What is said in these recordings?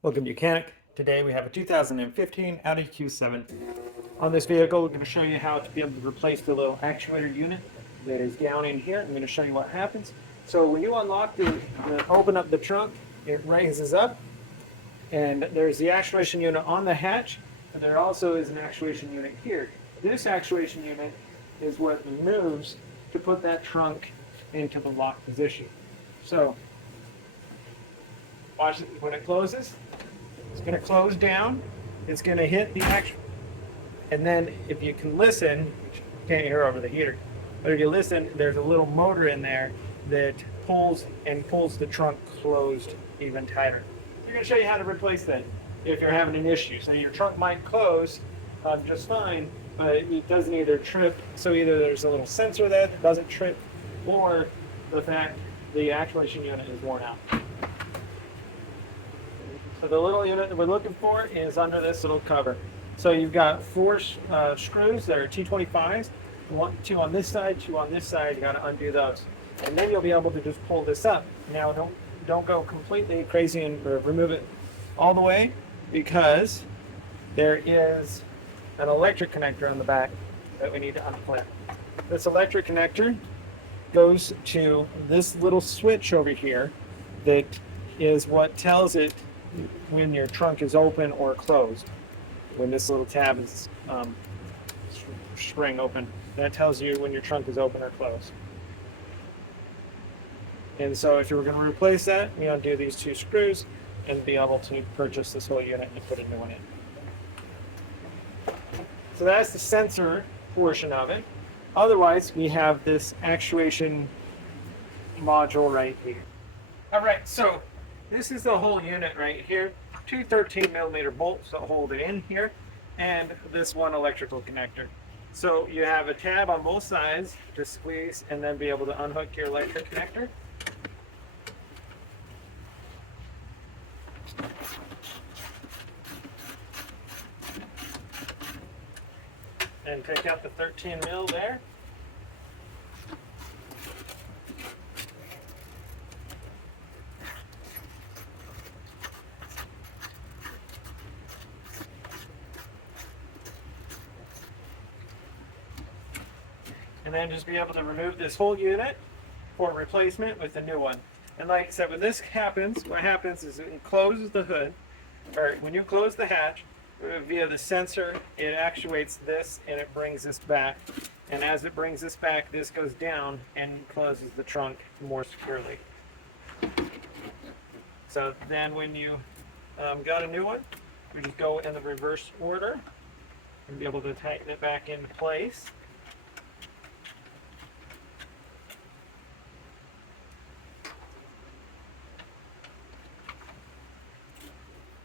Welcome to Mechanic. Today we have a 2015 Audi Q7. On this vehicle, we're going to show you how to be able to replace the little actuator unit that is down in here. I'm going to show you what happens. So when you unlock open up the trunk, it raises up, and there's the actuation unit on the hatch, and there also is an actuation unit here. This actuation unit is what moves to put that trunk into the lock position. So watch it when it closes. It's going to close down. It's going to hit the action. And then if you can listen, which you can't hear over the heater, but if you listen, there's a little motor in there that pulls the trunk closed even tighter. We're going to show you how to replace that if you're having an issue. So your trunk might close just fine, but it doesn't either trip. So either there's a little sensor there that doesn't trip, or the fact the actuation unit is worn out. So the little unit that we're looking for is under this little cover. So you've got four screws that are T25s, two on this side, two on this side. You got to undo those, and then you'll be able to just pull this up. Now don't go completely crazy and remove it all the way, because there is an electric connector on the back that we need to unclamp. This electric connector goes to this little switch over here that is what tells it when your trunk is open or closed. When this little tab is spring open, that tells you when your trunk is open or closed. And so if you were going to replace that, you undo these two screws and be able to purchase this whole unit and put a new one in. So that's the sensor portion of it. Otherwise, we have this actuation module right here. All right, so this is the whole unit right here. Two 13mm bolts that hold it in here, and this one electrical connector. So you have a tab on both sides to squeeze and then be able to unhook your electric connector. And take out the 13mm there. And then just be able to remove this whole unit for replacement with a new one. And like I said, when this happens, what happens is it closes the hood, or when you close the hatch, via the sensor, it actuates this and it brings this back. And as it brings this back, this goes down and closes the trunk more securely. So then when you got a new one, you just go in the reverse order and be able to tighten it back into place.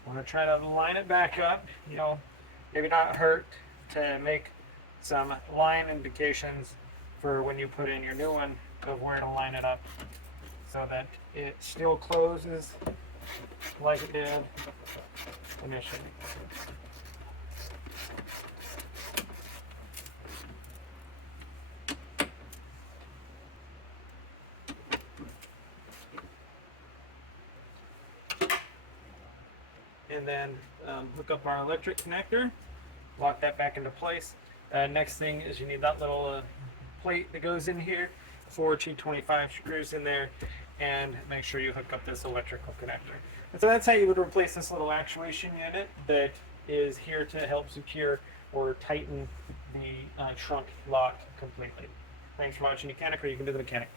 Want to try to line it back up, maybe not hurt to make some line indications for when you put in your new one of where to line it up so that it still closes like it did initially. And then hook up our electric connector, lock that back into place. Next thing is you need that little plate that goes in here, 4 T25 screws in there, and make sure you hook up this electrical connector. And so that's how you would replace this little actuation unit that is here to help secure or tighten the trunk lock completely. Thanks for watching Mechanic, or you can do the mechanic.